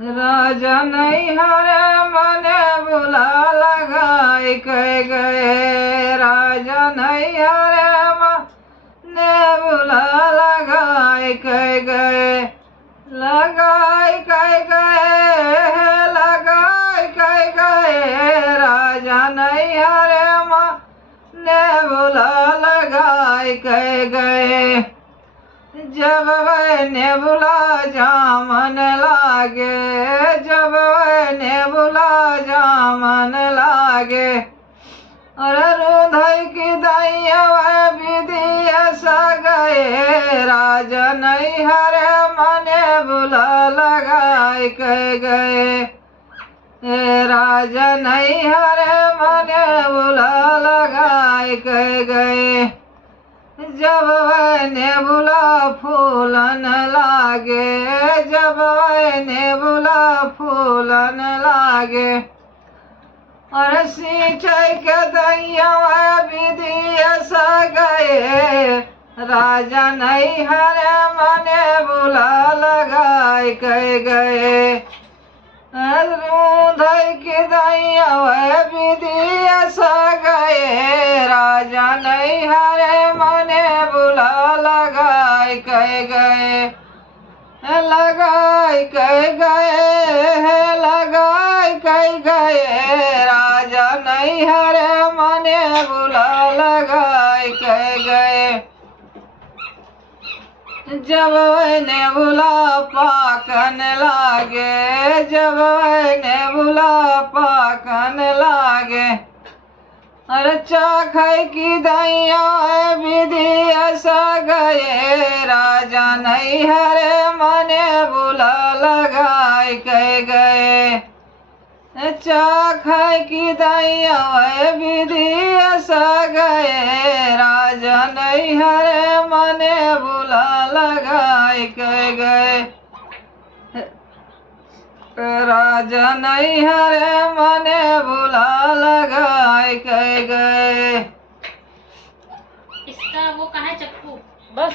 राजा नैहर मने बुला लगाई कह गए। राजा नैहर मने बुला लगाई कह गए। लगाई कह गए, लगाई कह गए। राजा नैहर मने बुला लगाई कह गए। जब वह बुला जामन लागे, जब वह बुला जामन लागे। अरे रूधई की दैया वह विधि ऐसा गए। राजा नैहर मने बुला लगाई कह गए। राजा नैहर मने बुला लगाई कह गए। जब वह बुला फूलन लागे, जब वह बुला फूलन लागे। और सिंचाई के दैया विधि ऐसा गए। राजा नैहर मने बुला लगाई कह गए। रूधई की दैया विधि ऐसा गए। राजा नैहर मने बुला लगाई कह गए। लगाई कह गए, लगाई कह गए। राजा नैहर मने बुला लगाई कह गए। जब वह बुला पाकन लागे, जब वह बुला पाकन लागे। अरे चाखई की दैया विधि ऐसा गए। राजा नैहर मने बुला लगाई कह गए। चाखई की दैया विधि ऐसा गए। राजा नैहर मने बुला लगाई कह गए। राजा नैहर मने बुला लगाई कह गए। इसका वो कहाँ है चप्पू? बस।